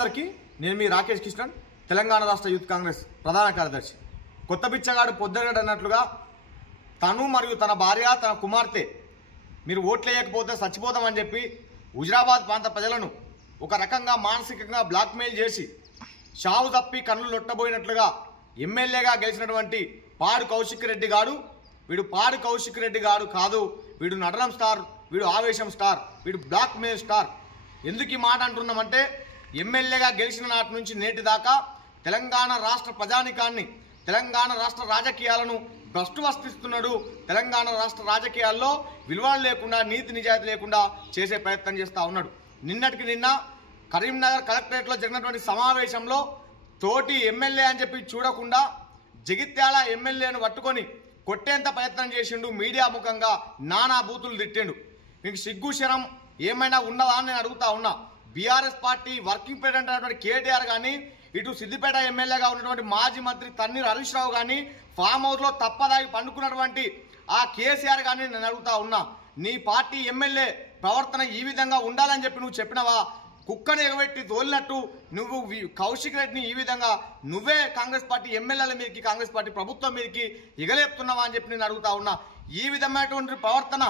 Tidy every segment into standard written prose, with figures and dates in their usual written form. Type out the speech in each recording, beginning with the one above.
అందరికీ నేను మీ రాకేష్ కిషన్ తెలంగాణ రాష్ట్ర యూత్ కాంగ్రెస్ ప్రధాన కార్యదర్శి. కొత్త బిచ్చగాడు పొద్దుగడ అన్నట్లుగా తను మరియు తన భార్య తన కుమార్తె మీరు ఓట్లేయకపోతే చచ్చిపోతామని చెప్పి హుజరాబాద్ ప్రాంత ప్రజలను ఒక రకంగా మానసికంగా బ్లాక్మెయిల్ చేసి షావు తప్పి కన్నులు లొట్టబోయినట్లుగా ఎమ్మెల్యేగా గెలిచినటువంటి పాడు కౌశిక్ రెడ్డి గారు వీడు పాడు కౌశిక్ రెడ్డి గారు కాదు, వీడు నటనం స్టార్, వీడు ఆవేశం స్టార్, వీడు బ్లాక్మెయిల్ స్టార్. ఎందుకు ఈ మాట అంటున్నామంటే ఎమ్మెల్యేగా గెలిచిన నాటి నుంచి నేటి దాకా తెలంగాణ రాష్ట్ర ప్రజానికాన్ని తెలంగాణ రాష్ట్ర రాజకీయాలను భ్రష్టు వస్తిస్తున్నాడు. తెలంగాణ రాష్ట్ర రాజకీయాల్లో విలువలు లేకుండా నీతి నిజాయితీ లేకుండా చేసే ప్రయత్నం చేస్తూ ఉన్నాడు. నిన్నటికి నిన్న కరీంనగర్ కలెక్టరేట్లో జరిగినటువంటి సమావేశంలో తోటి ఎమ్మెల్యే అని చెప్పి చూడకుండా జగిత్యాల ఎమ్మెల్యేను పట్టుకొని కొట్టేంత ప్రయత్నం చేసిండు. మీడియా ముఖంగా నానా బూతులు తిట్టిండు. మీకు సిగ్గు శరం ఏమైనా ఉన్నదా అని నేను అడుగుతా ఉన్నా. బీఆర్ఎస్ పార్టీ వర్కింగ్ ప్రెసిడెంట్ అయినటువంటి కేటీఆర్ కానీ, ఇటు సిద్దిపేట ఎమ్మెల్యేగా ఉన్నటువంటి మాజీ మంత్రి తన్నీర్ హరీష్ రావు కానీ, ఫామ్ హౌస్లో తప్పదాగి పండుకున్నటువంటి ఆ కేసీఆర్ కానీ నేను అడుగుతా ఉన్నా, నీ పార్టీ ఎమ్మెల్యే ప్రవర్తన ఈ విధంగా ఉండాలని చెప్పి నువ్వు చెప్పినవా? కుక్కను ఎగబెట్టి తోలినట్టు నువ్వు కౌశిక్ రెడ్డిని ఈ విధంగా నువ్వే కాంగ్రెస్ పార్టీ ఎమ్మెల్యేల మీదకి కాంగ్రెస్ పార్టీ ప్రభుత్వం మీదకి ఎగలేపుతున్నావా అని చెప్పి నేను అడుగుతా ఉన్నా. ఈ విధమైనటువంటి ప్రవర్తన,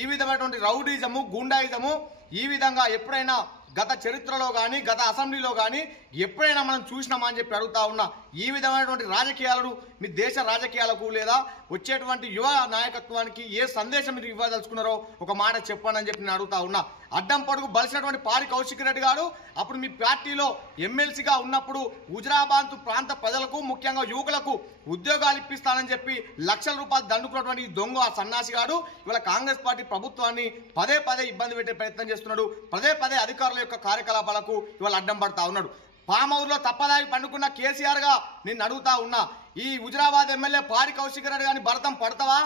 ఈ విధమైనటువంటి రౌడీజము గూండాయిజము ఈ విధంగా ఎప్పుడైనా గత చరిత్రలో కానీ గత అసెంబ్లీలో కానీ ఎప్పుడైనా మనం చూసినామా అని చెప్పి అడుగుతా ఉన్నా. ఈ విధమైనటువంటి రాజకీయాలను మీ దేశ రాజకీయాలకు లేదా వచ్చేటువంటి యువ నాయకత్వానికి ఏ సందేశం మీరు ఇవ్వదలుచుకున్నారో ఒక మాట చెప్పండి అని చెప్పి నేను అడుగుతా ఉన్నా. అడ్డం పొడుగు బలిసినటువంటి పాడి కౌశిక్ రెడ్డి గారు అప్పుడు మీ పార్టీలో ఎమ్మెల్సీగా ఉన్నప్పుడు హుజరాబాద్ ప్రాంత ప్రజలకు ముఖ్యంగా యువకులకు ఉద్యోగాలు ఇప్పిస్తానని చెప్పి లక్షల రూపాయలు దండుకున్నటువంటి దొంగ ఆ సన్నాసి గారు ఇవాళ కాంగ్రెస్ పార్టీ ప్రభుత్వాన్ని పదే పదే ఇబ్బంది పెట్టే ప్రయత్నం చేస్తున్నాడు. పదే పదే అధికారుల యొక్క కార్యకలాపాలకు ఇవాళ అడ్డం పడతా ఉన్నాడు. ఫామ్ హౌస్లో తప్పదాగి పండుకున్న కేసీఆర్ గా నేను అడుగుతా ఉన్నా, ఈ హుజరాబాద్ ఎమ్మెల్యే పాడి కౌశిక్ రెడ్డి గారిని భరతం పడతావా?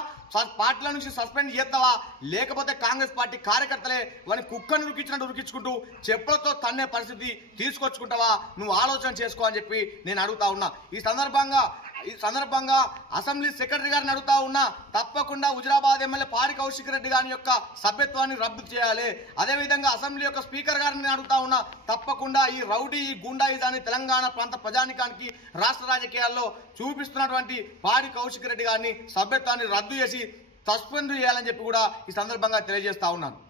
పార్టీల నుంచి సస్పెండ్ చేస్తావా? లేకపోతే కాంగ్రెస్ పార్టీ కార్యకర్తలే వాని కుక్కను ఉరికించినట్టు ఉరికించుకుంటూ చెప్పులతో తన్నే పరిస్థితి తీసుకొచ్చుకుంటావా? నువ్వు ఆలోచన చేసుకో అని చెప్పి నేను అడుగుతా ఉన్నా. ఈ సందర్భంగా అసెంబ్లీ సెక్రటరీ గారిని అడుగుతా ఉన్నా, తప్పకుండా హుజరాబాద్ ఎమ్మెల్యే పాడి కౌశిక్ రెడ్డి గారి యొక్క సభ్యత్వాన్ని రద్దు చేయాలి. అదేవిధంగా అసెంబ్లీ యొక్క స్పీకర్ గారిని అడుగుతా ఉన్నా, తప్పకుండా ఈ రౌడీ ఈ గుండాయిజాన్ని తెలంగాణ ప్రాంత ప్రజానికానికి రాష్ట్ర రాజకీయాల్లో చూపిస్తున్నటువంటి పాడి కౌశిక్ రెడ్డి గారిని సభ్యత్వాన్ని రద్దు చేసి సస్పెండ్ చేయాలని చెప్పి కూడా ఈ సందర్భంగా తెలియజేస్తా ఉన్నాను.